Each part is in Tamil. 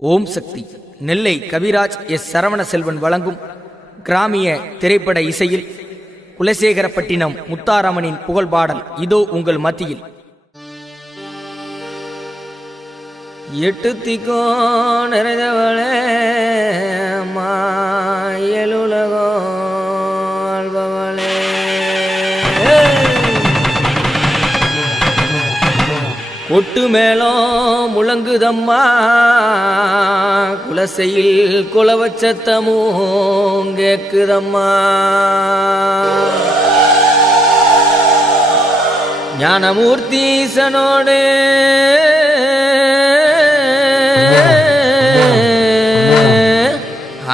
ஓம் சக்தி. நெல்லை கவிராஜ் எஸ் சரவண செல்வன் வழங்கும் கிராமிய திரைப்பட இசையில் குலசேகரப்பட்டினம் முத்தாரம்மனின் புகழ்பாடல் இதோ உங்கள் மத்தியில். எட்டு திக்கோ நிறைந்தவளே மாயலுலகோ ஆள்பவளே, கொட்டு மேளம் முழங்குதம்மா, குலசையில் குலவச்சத்தமும் கேக்குதம்மா. ஞானமூர்த்தீசனோடு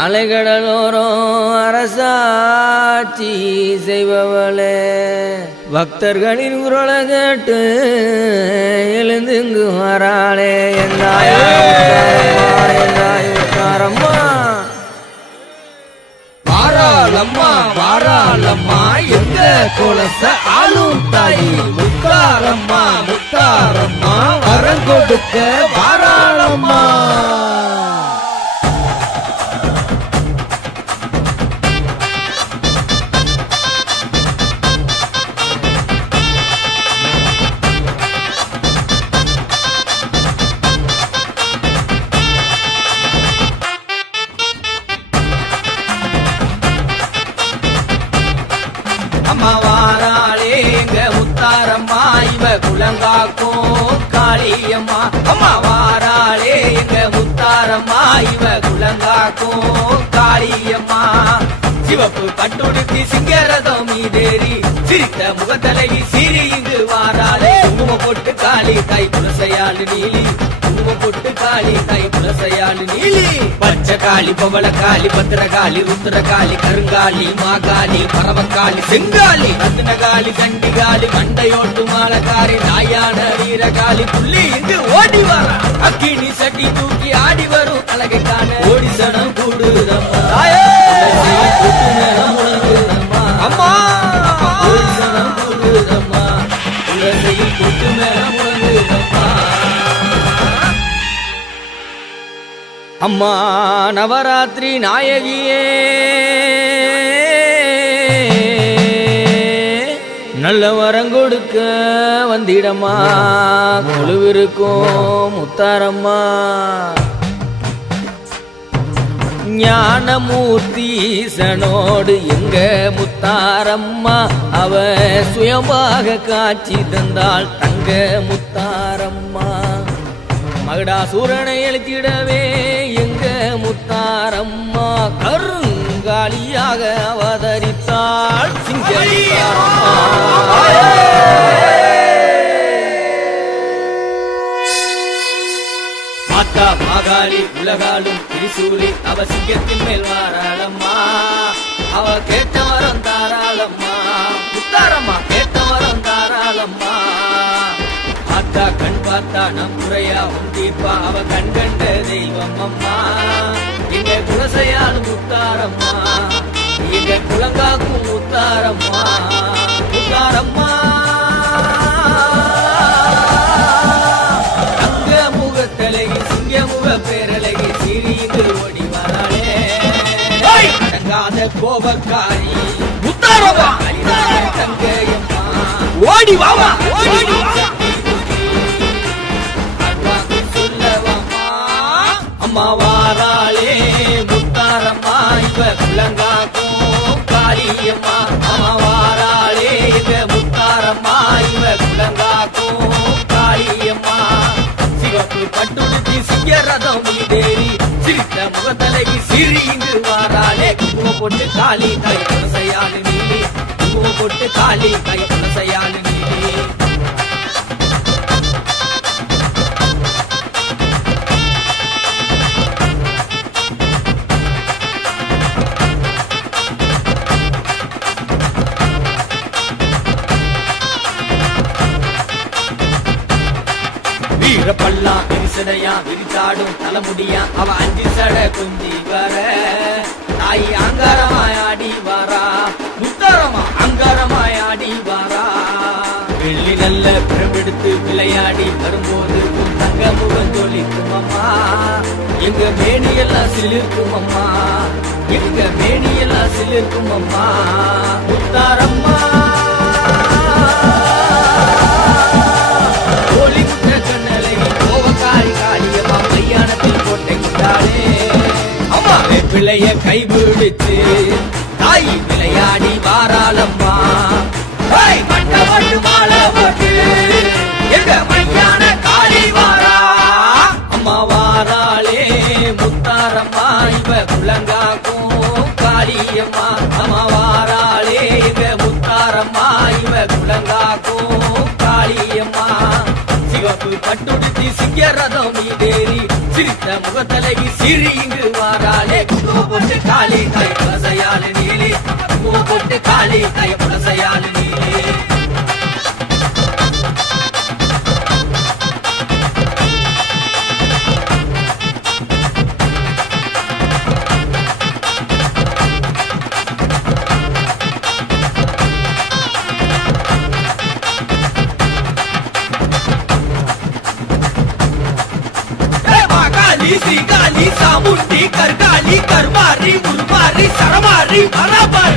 அலைகடலோரம் அரசாட்சி செய்பவளே, பக்தர்களின் குரலை கேட்டு எழுந்துங்கு வராளே எந்தாயம்மா. வாராளம்மா வாராளம்மா எங்க குலச ஆளும் தாயி முத்தாரம்மா முத்தாரம்மா வரம் கொடுக்க வாராளம்மா. அம்மா வாராளே எங்க முத்தாரம்மா, இவ குலங்காக்கும் காளியம்மா. அம்மா வாராளே எங்க முத்தாரம்மா, இவ குலங்காக்கும் காளியம்மா. சிவப்பு பட்டுடுத்தி சிங்கரதம் மீதேறி சிரித்த முகத்தலகி சீரி இங்கு வாராளே. குங்குமம் போட்டு காளி தாய் குலசையாளு நீலி, குங்குமம் போட்டு காளி தாய் குலசையாளு நீலி. பச்சை காளி பவள காளி பத்திரகாளி ருத்ரகாளி கருங்காளி மாகாளி பரவக்காளி செங்காளி ரத்னகாளி கண்டிகாளி மண்டையோட்டு மாலகாரி தாயான வீரகாளி புள்ளி இங்கு ஓடி வர அக்கினி சட்டி தூக்கி ஆடி வரும் அழகை காண ஓடி சனம் கூடுதம்மா. அம்மா ஓடி சனம் கூடுதம்மா, குலசையில் கூட்டு மேலம் முழங்குதம்மா. அம்மா நவராத்திரி நாயகியே, நல்ல வரம் கொடுக்க வந்திடம்மா, குழுவிருக்கும் முத்தாரம்மா. ஞானமூர்த்தீசனோடு எங்க முத்தாரம்மா, அவ சுயமாக காட்சி தந்தாள் தங்க முத்தாரம்மா. மகடாசூரனை எழுத்திடவே எங்க முத்தாரம்மா, கருங்காலியாக அவதரித்தாள் சிங்கம்மா. மாத்தா மாகாளி உலகாலும் திரிசூலி, அவ சிங்கத்தின் மேல் வாராளம்மா. அவ கேட்ட வரம் தாராளம்மா, முத்தாரம்மா கேட்ட வரம் தாராளம்மா. பார்த்தா கண் பார்த்தா நம் குறையா உந்தீப்பா, அவ கண் கண்ட தெய்வம் அம்மா. எங்க குலசையால் முத்தாரம்மா, எங்க குலங்காக்கும் முத்தாரம்மா முத்தாரம்மா. தங்க முகத்தழகி சிங்க முக பேரழகி சிறிது ஓடி வராளே, அடங்காத கோபக்காரி முத்தாரம்மா தங்கையம்மா ஓடி வாமா ஓடி வா. அம்மா வாராளே முத்தாரம்மா, இவ குலங்காக்கும் காளியம்மா. அம்மா வாராளே இவ முத்தாரம்மா, இவ குலங்காக்கும் காளியம்மா. சிவப்பு பட்டுடுத்தி சிங்கரதம் மீதேறி சிரித்த முகத்தலகி சிறி இங்கு வாராளே. குங்குமம் போட்டு காளி தாய் குலசையாளு நீலி, குங்குமம் போட்டு காளி தாய் குலசையாளு நீலி. வீரப்பல்லா விரிசடையா விரிச்சாடும் தலைமுடியா, அவ அஞ்சு சட குஞ்சி வர தாய் அங்காரமாயாடி வாரா முத்தாரமா அங்காரமாயாடி வாரா. வெள்ளி நல்ல பிறப்பெடுத்து விளையாடி வரும்போது தங்க முகம் ஜொலிக்கும் அம்மா. எங்க மேனியெல்லாம் சிலிர்க்கும் அம்மா, எங்க மேனியெல்லாம் சிலிர்க்கும் அம்மா. முத்தாரம்மா கோழி குட்ட கண்ணலை கோவக்காரி காளியம்மா மையானத்தில் கோட்டை குட்டாளே. அம்மா பிள்ளைய கைபிடிச்சு தாய் விளையாடி வாராளம்மா. மண்டபட்டு மாலை போட்டு எங்க மையான காளி வாரா. அம்மா வாராளே முத்தாரம்மா இவ குலங்காக்கும் காளியம்மா. அம்மா வாராளே எங்க முத்தாரம்மா இவ குலங்காக்கும் காளியம்மா. சிவப்பு பட்டுடுத்தி சிங்கரதம் மீதேறி சிரித்த முகத்தலகி சிறி இங்கு வாராளே. குங்கும போட்டு காளி தாய புலசையாளு நீலி, குங்கும போட்டு காளி தாய புலசையாளு நீலி. सीगाली सामुंडी करगाली करमारी मुरमारी सरमारी बराबर